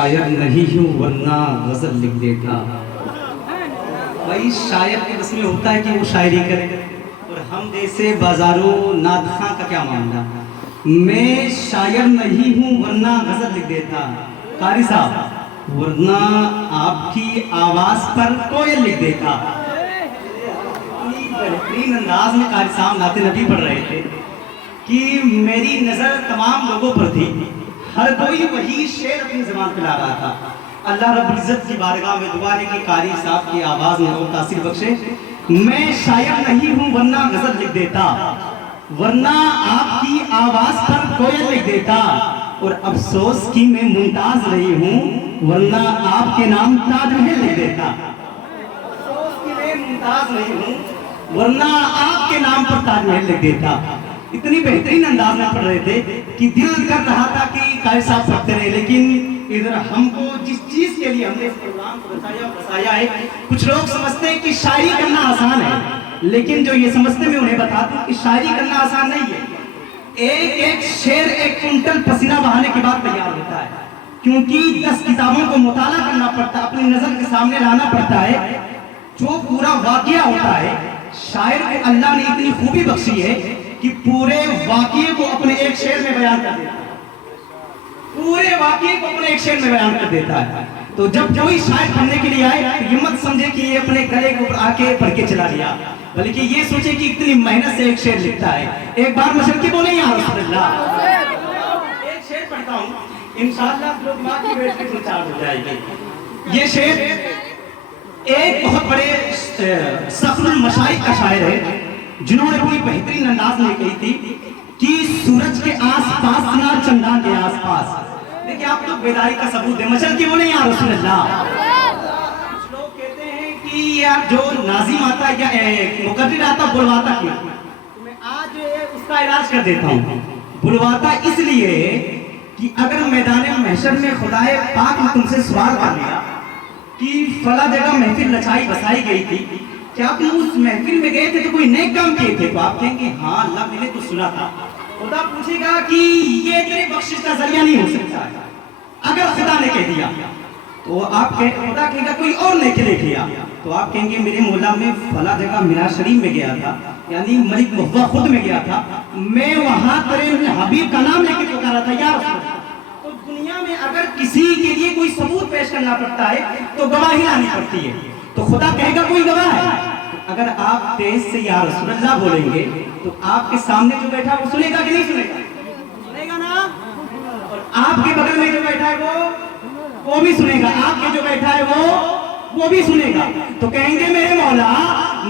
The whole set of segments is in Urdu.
شاعر نہیں ہوں ورنہ غزل لکھ دیتا. بھائی شاعر کے بس میں ہوتا ہے کہ وہ شاعری کرے, اور ہم جیسے بازاروں نعت خواں کا کیا معاملہ. میں شاعر نہیں ہوں ورنہ غزل لکھ دیتا قاری صاحب, ورنہ آپ کی آواز پر کوئل لکھ دیتا. بہترین انداز میں قاری صاحب نعت نبی پڑھ رہے تھے کہ میری نظر تمام لوگوں پر تھی, ہر کوئی وہی شعر اپنی زبان پہ لا رہا تھا. اللہ رب العزت کی بارگاہ میں دعا ہے کہ قاری صاحب کی آواز میں اور تاثیر بخشے. میں شاعر نہیں ہوں ورنہ غزل لکھ دیتا, ورنہ آپ کی آواز پر کوئل لکھ دیتا, اور افسوس کی میں ممتاز نہیں ہوں ورنہ آپ کے نام تاج محل لکھ دیتا. افسوس کی میں ممتاز نہیں ہوں ورنہ آپ کے نام پر تاج محل لکھ دیتا. اتنی بہترین انداز میں پڑھ رہے تھے کہ دل کر رہا تھا کہ قاری صاحب پڑھتے رہے, لیکن ادھر ہم کو جس چیز کے لیے ہم نے اس پروگرام کو بتایا ہے, کچھ لوگ سمجھتے ہیں کہ شاعری کرنا آسان ہے, لیکن جو یہ سمجھتے میں انہیں بتا دوں کہ شاعری کرنا آسان نہیں ہے. ایک ایک شعر ایک کنٹل پسینہ بہانے کے بعد تیار ہوتا ہے, کیونکہ 10 کتابوں کو مطالعہ کرنا پڑتا ہے, اپنی نظر کے سامنے لانا پڑتا ہے. جو پورا واقعہ ہوتا ہے, شاعر کو اللہ نے اتنی خوبی بخشی ہے کہ پورے واقعے کو اپنے ایک شعر میں بیان کر دیتا ہے, پورے واقعے کو اپنے ایک شعر میں بیان کر دیتا ہے. تو جب کوئی شاعر پڑھنے کے لیے آئے تو یہ مت سمجھے کہ یہ اپنے گلے کو آ کے پڑھ کے چلا گیا, بلکہ یہ سوچے کہ اتنی محنت سے ایک شعر لکھتا ہے. ایک بار مشرقی بولیں یا رسول اللہ. ایک شعر پڑھتا ہوں, انشاءاللہ جو دماغ کی بیٹری سے چارج ہو جائے گی. یہ شعر ایک بہت بڑے صخر المشائخ کا شاعر ہے, جنہوں نے اپنی بہترین انداز میں کہی تھی کہ سورج کے آس پاس نہ چندان کے آس پاس. دیکھیں آپ لوگ بیداری کا ثبوت دیں, مچل کی بولیں یا رسول اللہ. کچھ لوگ کہتے ہیں کہ یار جو ناظم آتا یا مقرر آتا بلواتا کیا, تو میں آج اس کا علاج کر دیتا ہوں. بلواتا اس لیے کہ اگر میدان محشر میں خدائے پاک نے تم سے سوال کر لیا کہ فلاں جگہ محفل رچائی بسائی گئی تھی, کہ آپ اس محفل میں گئے تھے تو کوئی نیک کام کیے تھے, تو آپ کہیں گے ہاں اللہ میں نے تو سنا تھا. خدا پوچھے گا کہ یہ تیرے بخشش کا ذریعہ نہیں ہو سکتا ہے. اگر خدا نے کہہ دیا تو آپ خدا کہے گا کوئی اور نے لے کیا, تو آپ کہیں گے میرے مولا میں فلاں جگہ میرا شریف میں گیا تھا, یعنی ملک محبوبہ خود میں گیا تھا, میں وہاں تیرے حبیب کا نام لے کے پکارا تھا یا رسول اللہ. تو دنیا میں اگر کسی کے لیے کوئی ثبوت پیش کرنا پڑتا ہے تو گواہی لانی پڑتی ہے, تو خدا کہے گا کوئی گواہ ہے. اگر آپ تیز سے یا رسول اللہ بولیں گے تو آپ کے سامنے جو بیٹھا وہ سنے گا کہ نہیں سنے گا؟ سنے گا نا. اور آپ کے بغل میں جو بیٹھا ہے وہ بھی سنے گا, آپ کے جو بیٹھا ہے وہ بھی سنے گا. تو کہیں گے میرے مولا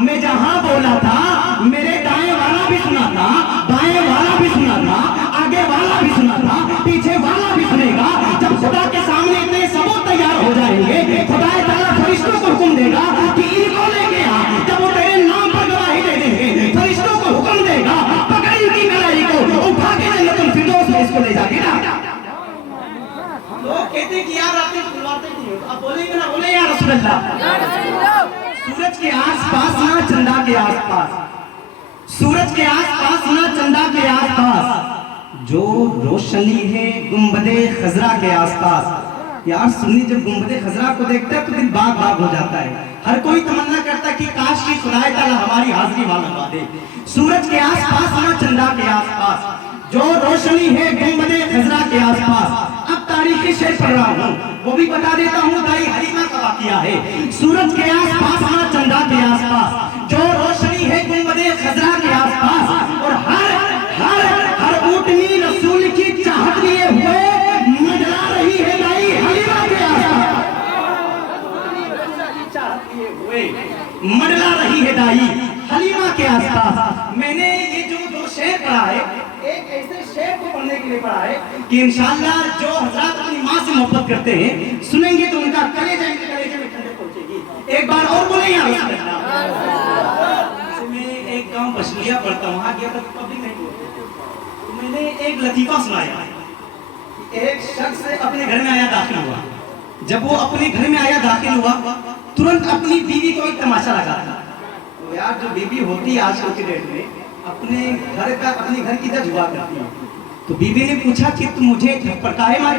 میں جہاں بولا تھا میرے دائیں والا بھی سنا تھا, بائیں والا بھی سنا تھا, آگے والا بھی سنا تھا, پیچھے والا بھی سنے گا. جب خدا کے سامنے اتنے ثبوت تیار ہو جائیں گے, خدا تعالیٰ فرشتوں کو حکم دے گا کہ ان کو لے کے آ. جب وہ تیرے نام پر گواہی دے دیں گے, فرشتوں کو حکم دے گا پکڑ ان کی کلائی کو اٹھا کے جنت الفردوس میں اس کو لے جا کے نا. لوگ کہتے ہیں کہ یار آپ نے بلواتے نہیں ہو, آپ بولیں گے نا, بولیں یا رسول اللہ. سورج کے آس پاس نہ چندا کے آس پاس, سورج کے آس پاس نہ چندا کے آس پاس, جو روشنی ہے گنبد خضرا کے آس پاس. یار سنی جب گنبد خضرا کو دیکھتا ہے تو دل باغ باغ ہو جاتا ہے. ہر کوئی تمنا کرتا ہے کہ کاش کی خدا تعالی ہماری حاضری والا لگا دے. سورج کے آس پاس نہ چندا کے آس پاس, جو روشنی ہے گنبد خضرا کے آس پاس. اب تاریخی شعر پڑھ رہا ہوں, وہ بھی بتا دیتا ہوں دائی حلیمہ کا واقعہ ہے. سورج کے آس پاس نہ چندا کے آس پاس, جو روشنی ہے گنبد خضرا کے آس پاس, اور ہر اونٹنی رسول کی چاہت لیے ہوئے منڈلا رہی ہے دائی حلیمہ کے آس پاس. منڈلا رہی ہے دائی حلیمہ کے آس پاس. میں نے یہ جو دو شعر پڑھا ہے, ایک ایسے شعر کو پڑھنے کے لیے پڑھا ہے کہ انشاءاللہ جو حضرات اپنی ماں سے محبت کرتے ہیں سنیں گے تو ان کا کلیجہ میں ٹھنڈک پہنچے گی. ایک بار اور بولیں یا رسول اللہ. میں ایک گاؤں بشنیا پڑھتا ہوں, وہاں گیا تھا پبلک نہیں بولتے, تو میں نے ایک لطیفہ سنایا. ایک شخص اپنے گھر میں آیا داخل ہوا. جب وہ اپنے گھر میں آیا داخل ہوا ترنت اپنی بیوی کو ایک تماشا لگا تھا. تو یار جو بیوی ہوتی ہے آج کل کے ڈیٹ میں اپنے گھر کی جج ہوا کرتی ہے. تو بیوی نے پوچھا کہ تم مجھے تھپڑ کاہے مارے؟